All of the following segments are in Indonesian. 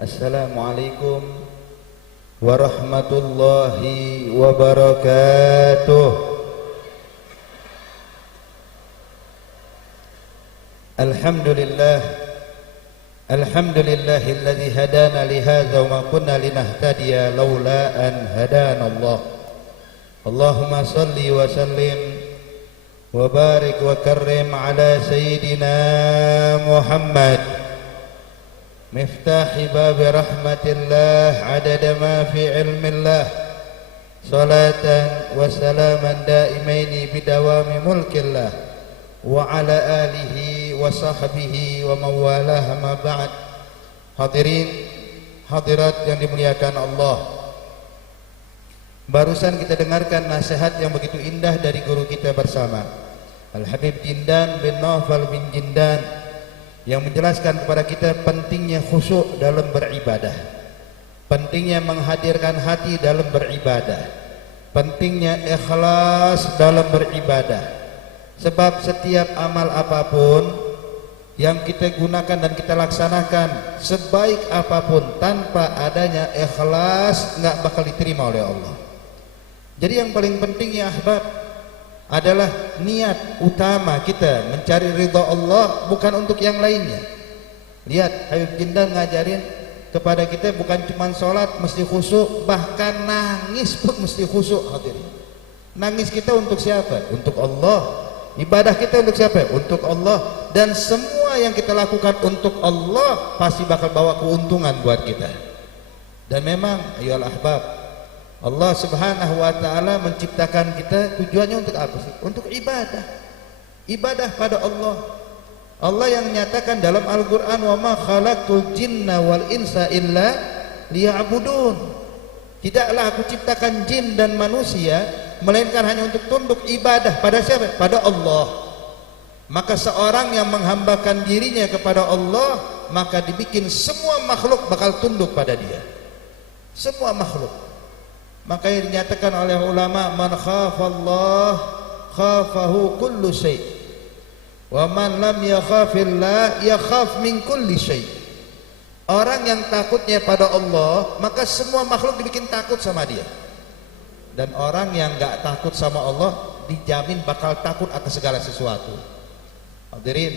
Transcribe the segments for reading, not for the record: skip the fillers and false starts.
Assalamualaikum warahmatullahi wabarakatuh. Alhamdulillahilladzi hadana li hadza wa ma kunna linahtadiya laula an hadana Allah. Allahumma salli wa sallim wa barik wa karrim ala sayyidina Muhammad مفتاح باب رحمة الله عدد ما في علم الله صلاة وسلاما دائمين بدوام ملك الله وعلى آله وصحبه ومن والاه ما بعد. Hadirin hadirat yang dimuliakan Allah, barusan kita dengarkan nasihat yang begitu indah dari guru kita bersama Al-Habib Jindan bin Naufal bin Jindan, yang menjelaskan kepada kita pentingnya khusyuk dalam beribadah, pentingnya menghadirkan hati dalam beribadah, pentingnya ikhlas dalam beribadah. Sebab setiap amal apapun yang kita gunakan dan kita laksanakan, sebaik apapun, tanpa adanya ikhlas nggak bakal diterima oleh Allah. Jadi yang paling penting ya ahbab adalah niat utama kita mencari ridha Allah, bukan untuk yang lainnya. Lihat, Habib Jindan ngajarin kepada kita bukan cuma sholat mesti khusyuk, bahkan nangis pun mesti khusyuk. Hadirin, nangis kita untuk siapa? Untuk Allah. Ibadah kita untuk siapa? Untuk Allah. Dan semua yang kita lakukan untuk Allah pasti bakal bawa keuntungan buat kita. Dan memang ayolah ahbab, Allah subhanahu wa ta'ala menciptakan kita tujuannya untuk apa sih? Untuk ibadah. Ibadah pada Allah. Allah yang menyatakan dalam Al-Quran, wa ma khalaqtul jinna wal insa illa liya'budun. Tidaklah aku ciptakan jin dan manusia melainkan hanya untuk tunduk ibadah pada siapa? Pada Allah. Maka seorang yang menghambakan dirinya kepada Allah, maka dibikin semua makhluk bakal tunduk pada dia. Semua makhluk. Maka yang dinyatakan oleh ulama, man khafallah khafahu kullu syai' wa man lam yakhafillah yakhaf min kulli syai'. Orang yang takutnya pada Allah, maka semua makhluk dibikin takut sama dia. Dan orang yang enggak takut sama Allah dijamin bakal takut atas segala sesuatu. Hadirin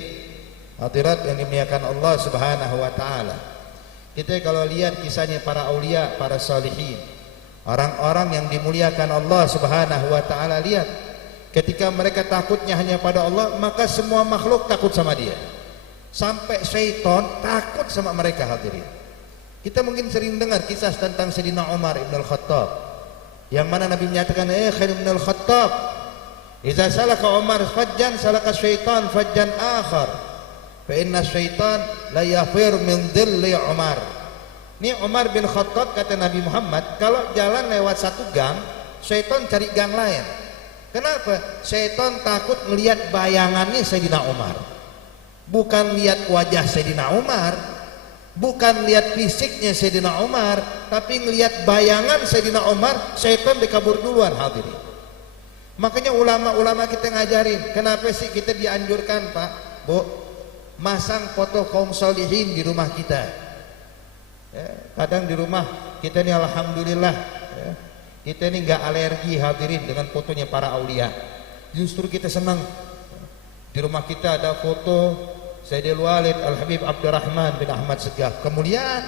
hadirat yang dimuliakan Allah subhanahu wa ta'ala, kita kalau lihat kisahnya para aulia, para salihin, orang-orang yang dimuliakan Allah subhanahu wa ta'ala, lihat ketika mereka takutnya hanya pada Allah, maka semua makhluk takut sama dia. Sampai syaitan takut sama mereka. Hadirin, kita mungkin sering dengar kisah tentang Sayyidina Umar ibn al-Khattab, yang mana Nabi menyatakan, khair ibn al-Khattab, idza salaka Umar fajjan salaka syaitan fajjan akhar, fa inna syaitan la yafir min dhilli Umar. Ini Umar bin Khattab, kata Nabi Muhammad, kalau jalan lewat satu gang, syaitan cari gang lain. Kenapa? Syaitan takut melihat bayangannya Sayyidina Umar, bukan lihat wajah Sayyidina Umar, bukan lihat fisiknya Sayyidina Umar, tapi melihat bayangan Sayyidina Umar. Syaitan dikabur duluan. Hadirin, makanya ulama-ulama kita ngajarin, kenapa sih kita dianjurkan Pak, Bu, masang foto kaum solihin di rumah kita. Ya, kadang di rumah kita ini alhamdulillah, ya, kita ini nggak alergi hadirin dengan fotonya para aulia. Justru kita senang. Di rumah kita ada foto Sayyidil Walid Al-Habib Abdurrahman bin Ahmad Segaf kemuliaan,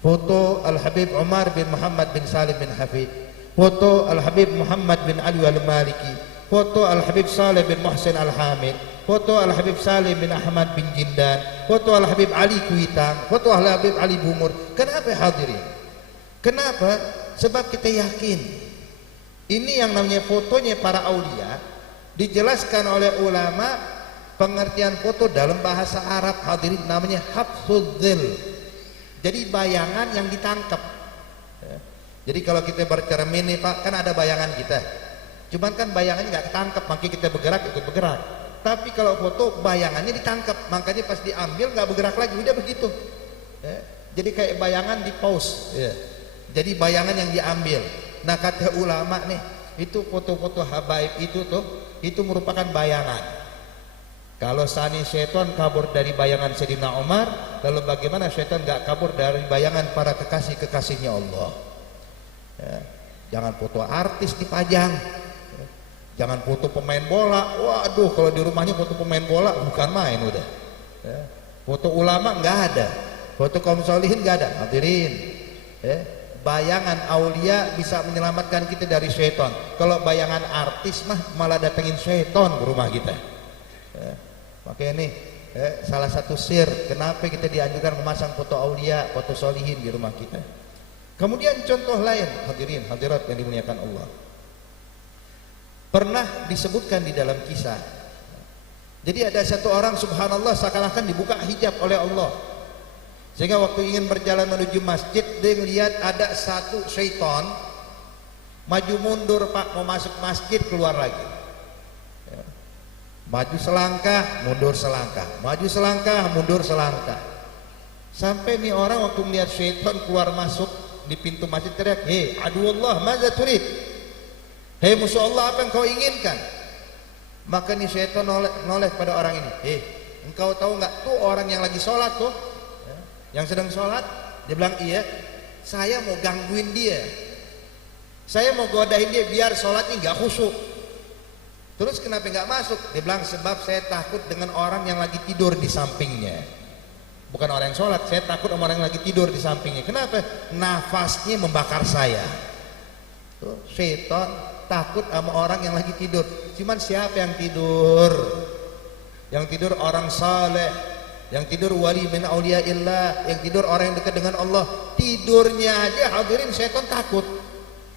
foto Al-Habib Umar bin Muhammad bin Salim bin Hafid, foto Al-Habib Muhammad bin Ali Al-Maliki, foto Al-Habib Saleh bin Muhsin Al-Hamid, foto Al-Habib Salim bin Ahmad bin Jindan, foto Al-Habib Ali Kuitang, foto Al-Habib Ali Bumur. Kenapa hadirin? Kenapa? Sebab kita yakin ini yang namanya fotonya para aulia. Dijelaskan oleh ulama pengertian foto dalam bahasa Arab, hadirin, namanya habsudzil. Jadi bayangan yang ditangkap. Jadi kalau kita bercermin nih Pak, kan ada bayangan kita, cuman kan bayangannya nggak ketangkap, makanya kita bergerak ikut bergerak. Tapi kalau foto bayangannya ditangkap, makanya pas diambil nggak bergerak lagi, udah begitu. Jadi kayak bayangan di pause. Jadi bayangan yang diambil. Nah kata ulama nih, itu foto-foto habaib itu tuh, itu merupakan bayangan. Kalau sani syaitan kabur dari bayangan Sayyidina Umar, lalu bagaimana syaitan gak kabur dari bayangan para kekasih-kekasihnya Allah? Ya. Jangan foto artis dipajang, jangan foto pemain bola. Waduh, kalau di rumahnya foto pemain bola bukan main udah. Ya. Foto ulama nggak ada, foto kaum solihin nggak ada. Hadirin, ya. Bayangan aulia bisa menyelamatkan kita dari syaitan. Kalau bayangan artis mah malah datengin syaitan ke rumah kita. Ya. Makanya nih, salah satu sir kenapa kita dianjurkan memasang foto aulia, foto solihin di rumah kita. Kemudian contoh lain, hadirin hadirat yang dimuliakan Allah, pernah disebutkan di dalam kisah. Jadi ada satu orang, subhanallah, seakan-akan dibuka hijab oleh Allah, sehingga waktu ingin berjalan menuju masjid, dia melihat ada satu syaitan maju mundur, Pak, mau masuk masjid keluar lagi. Maju selangkah, mundur selangkah, maju selangkah, mundur selangkah. Sampai nih orang waktu melihat syaitan keluar masuk di pintu masjid teriak, "Hei, aduwallah, madza turid?" Hei musuh Allah, apa yang kau inginkan? Maka nih syaitan noleh pada orang ini, "Hei, engkau tahu nggak tuh orang yang lagi sholat tuh, yang sedang sholat?" Dia bilang, "Iya, saya mau gangguin dia, saya mau godain dia biar sholatnya nggak khusyuk." Terus kenapa nggak masuk? Dia bilang, "Sebab saya takut dengan orang yang lagi tidur di sampingnya." Bukan orang yang sholat, saya takut sama orang yang lagi tidur di sampingnya. Kenapa? Nafasnya membakar saya. Tuh, syaitan takut sama orang yang lagi tidur. Cuman siapa yang tidur? Yang tidur orang saleh, yang tidur wali min auliyaillah, yang tidur orang yang dekat dengan Allah. Tidurnya aja hadirin syaitan takut.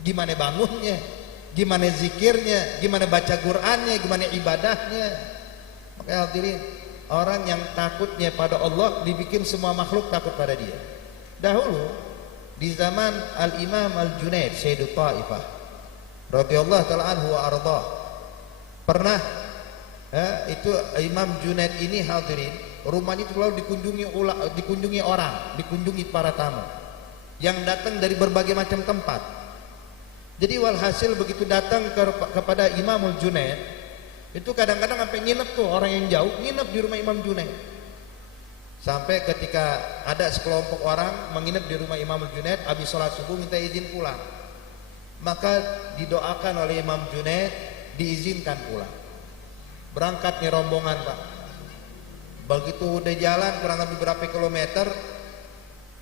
Gimana bangunnya? Gimana zikirnya, gimana baca Qur'annya, gimana ibadahnya. Maka hadirin, orang yang takutnya pada Allah dibikin semua makhluk takut pada dia. Dahulu di zaman Al-Imam Al-Junaid Sayyidut Taifah radhiyallahu taala anhu wa arda, pernah itu Imam Junaid ini hadirin, rumahnya itu selalu dikunjungi orang, dikunjungi para tamu yang datang dari berbagai macam tempat. Jadi walhasil begitu datang kepada Imamul Junaid, itu kadang-kadang sampai nginep tuh orang yang jauh, nginep di rumah Imam Junaid. Sampai ketika ada sekelompok orang menginap di rumah Imamul Junaid, habis sholat subuh minta izin pulang. Maka didoakan oleh Imam Junaid, diizinkan pulang. Berangkat nih rombongan, Pak. Begitu udah jalan kurang lebih berapa kilometer,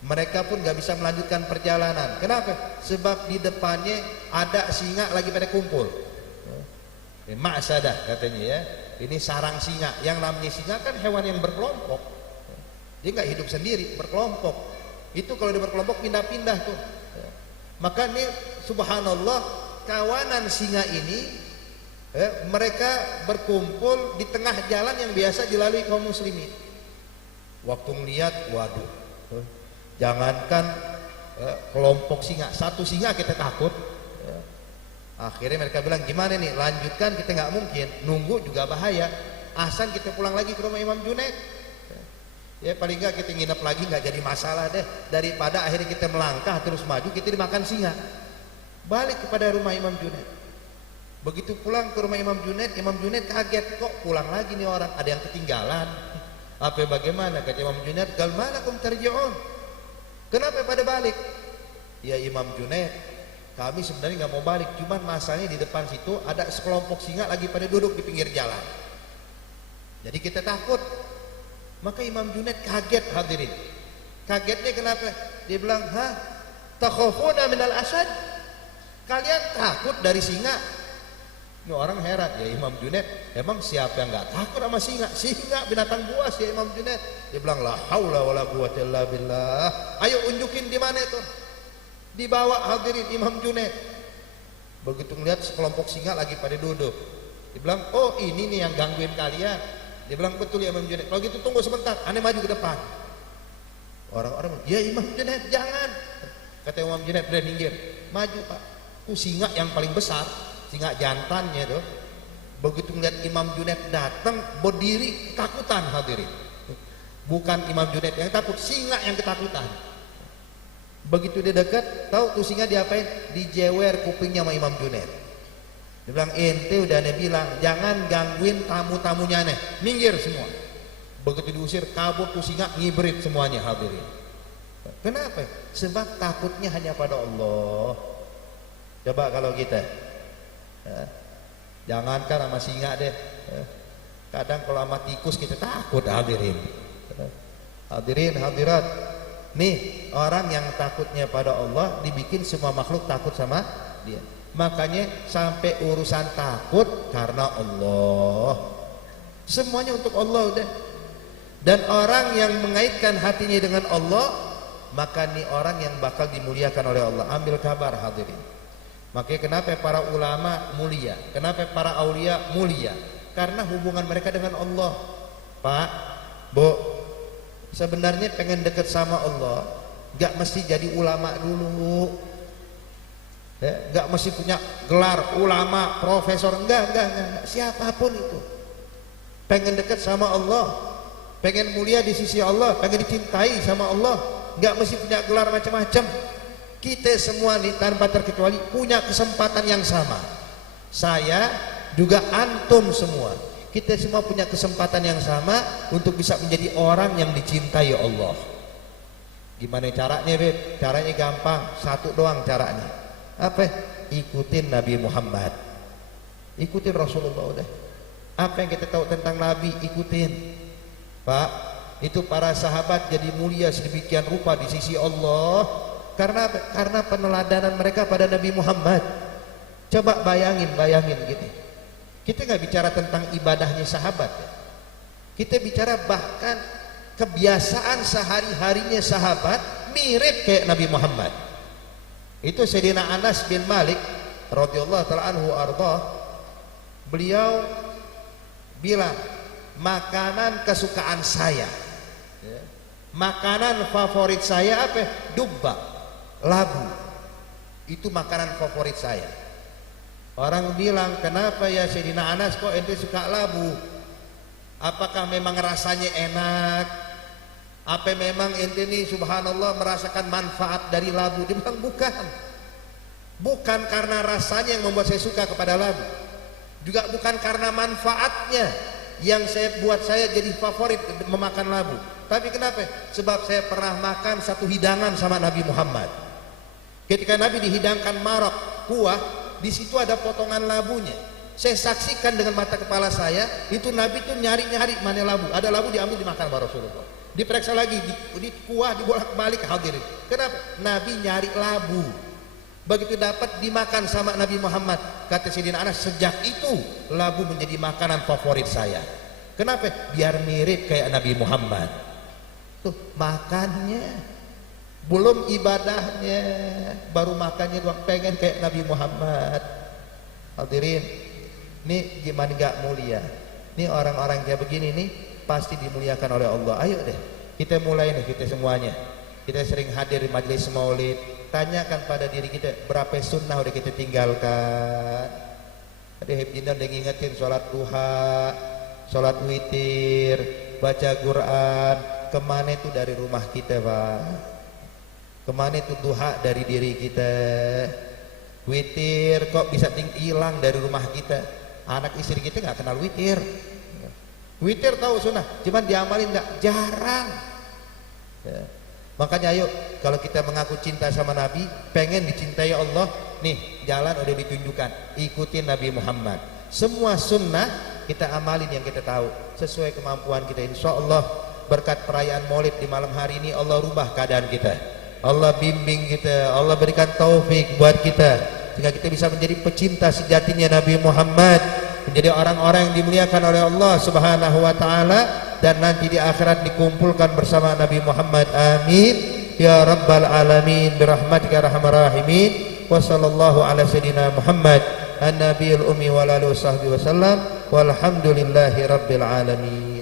mereka pun gak bisa melanjutkan perjalanan. Kenapa? Sebab di depannya ada singa lagi pada kumpul. Ma'sadah katanya ya. Ini sarang singa. Yang namanya singa kan hewan yang berkelompok. Dia gak hidup sendiri, berkelompok. Itu kalau dia berkelompok pindah-pindah tuh. Maka ini subhanallah, kawanan singa ini mereka berkumpul di tengah jalan yang biasa dilalui kaum muslimin. Waktu melihat, waduh, jangankan kelompok singa, satu singa kita takut. Akhirnya mereka bilang, gimana nih, lanjutkan, kita nggak mungkin, nunggu juga bahaya, asal kita pulang lagi ke rumah Imam Junaid. Ya paling nggak kita nginep lagi, nggak jadi masalah deh, daripada akhirnya kita melangkah terus maju kita dimakan singa. Balik kepada rumah Imam Junaid. Begitu pulang ke rumah Imam Junaid kaget, kok pulang lagi nih orang, ada yang ketinggalan apa bagaimana? Kata Imam Junaid, "Qal malakum tarji'un?" Kenapa pada balik? Ya Imam Junaid, kami sebenarnya nggak mau balik, cuman masalahnya di depan situ ada sekelompok singa lagi pada duduk di pinggir jalan. Jadi kita takut. Maka Imam Junaid kaget hadirin. Kagetnya kenapa? Dia bilang, "Hah? Takhafuna minal asad?" Kalian takut dari singa? Ini orang heran, ya Imam Junaid, emang siapa yang nggak takut sama singa? Singa binatang buas ya Imam Junaid. Dia bilang, "La haula wala quwwata illa billah." Ayo unjukin di mana itu. Dibawa hadirin Imam Junaid. Begitu ngeliat sekelompok singa lagi pada duduk. Dia bilang, "Oh ini nih yang gangguin kalian." Dia bilang, "Betul ya Imam Junaid." "Kalau gitu tunggu sebentar, aneh maju ke depan." Orang-orang, "Ya Imam Junaid jangan." Kata Imam Junaid, "Udah minggir." Maju Pak. Singa yang paling besar, singa jantannya tuh. Begitu ngeliat Imam Junaid datang, berdiri ketakutan hadirin. Bukan Imam Junaid yang takut, singa yang ketakutan. Begitu dia dekat, tahu tuh singa diapain? Dijewer kupingnya sama Imam Junaid. Dia bilang ente udah ane bilang jangan gangguin tamu-tamunya ane, minggir semua. Begitu diusir kabur tuh singa ngibrit semuanya hadirin. Kenapa? Sebab takutnya hanya pada Allah. Coba kalau kita jangankan sama singa deh, kadang kalau sama tikus kita takut hadirin. Hadirin hadirat, nih orang yang takutnya pada Allah dibikin semua makhluk takut sama dia. Makanya sampai urusan takut karena Allah, semuanya untuk Allah udah. Dan orang yang mengaitkan hatinya dengan Allah, maka ini orang yang bakal dimuliakan oleh Allah. Ambil kabar hadirin. Makanya kenapa para ulama mulia, kenapa para aulia mulia? Karena hubungan mereka dengan Allah. Pak, Bu, sebenarnya pengen dekat sama Allah, gak mesti jadi ulama dulu, gak mesti punya gelar ulama, profesor, enggak. Siapapun itu pengen dekat sama Allah, pengen mulia di sisi Allah, pengen dicintai sama Allah, nggak mesti punya gelar macam-macam. Kita semua nih tanpa terkecuali punya kesempatan yang sama. Saya juga antum semua, kita semua punya kesempatan yang sama untuk bisa menjadi orang yang dicintai Allah. Gimana caranya, Beb? Caranya gampang, satu doang caranya. Apa? Ikutin Nabi Muhammad, ikutin Rasulullah udah. Apa yang kita tahu tentang Nabi ikutin. Pak, itu para sahabat jadi mulia sedemikian rupa di sisi Allah karena peneladanan mereka pada Nabi Muhammad. Coba bayangin gitu. Kita nggak bicara tentang ibadahnya sahabat, kita bicara bahkan kebiasaan sehari-harinya sahabat mirip kayak Nabi Muhammad. Itu Sayyidina Anas bin Malik radhiyallahu ta'ala anhu arda, beliau bilang, makanan kesukaan saya, makanan favorit saya apa? Dubba, labu. Itu makanan favorit saya. Orang bilang, kenapa ya Sayyidina Anas kok ente suka labu? Apakah memang rasanya enak? Apa memang ente ini subhanallah merasakan manfaat dari labu? Dia bilang bukan karena rasanya yang membuat saya suka kepada labu, juga bukan karena manfaatnya yang buat saya jadi favorit memakan labu. Tapi kenapa? Sebab saya pernah makan satu hidangan sama Nabi Muhammad. Ketika Nabi dihidangkan marok, kuah, di situ ada potongan labunya. Saya saksikan dengan mata kepala saya, itu Nabi tuh nyari-nyari mana labu. Ada labu diambil dimakan sama Rasulullah. Diperiksa lagi, di kuah dibolak-balik hadirin. Kenapa? Nabi nyari labu. Begitu dapat dimakan sama Nabi Muhammad, kata Sayyidina Anas, sejak itu labu menjadi makanan favorit saya. Kenapa? Biar mirip kayak Nabi Muhammad. Tuh makannya, belum ibadahnya, baru makannya doang, pengen kayak Nabi Muhammad. Hadirin, nih gimana gak mulia? Nih orang-orang kayak begini nih pasti dimuliakan oleh Allah. Ayo deh, kita mulai nih, kita semuanya. Kita sering hadir di majelis maulid, tanyakan pada diri kita berapa sunnah udah kita tinggalkan. Tadi Hibdina udah ngingetin sholat duha, sholat witir, baca Quran. Kemana itu dari rumah kita, Pak? Kemana itu duha dari diri kita? Witir kok bisa hilang dari rumah kita? Anak istri kita nggak kenal witir. Witir tahu sunnah, cuman diamalin nggak, jarang. Ya. Makanya ayo, kalau kita mengaku cinta sama Nabi, pengen dicintai Allah, nih jalan udah ditunjukkan, ikutin Nabi Muhammad. Semua sunnah kita amalin yang kita tahu sesuai kemampuan kita. Insya Allah berkat perayaan Maulid di malam hari ini, Allah rubah keadaan kita, Allah bimbing kita, Allah berikan taufik buat kita sehingga kita bisa menjadi pecinta sejatinya Nabi Muhammad, menjadi orang-orang yang dimuliakan oleh Allah Subhanahu wa taala, dan nanti di akhirat dikumpulkan bersama Nabi Muhammad. Amin ya rabbal alamin birahmatika arhamar rahimin. Wa sallallahu ala sayyidina Muhammad an-nabiyil ummi wa alihi wasahbihi wasallam walhamdulillahi rabbil alamin.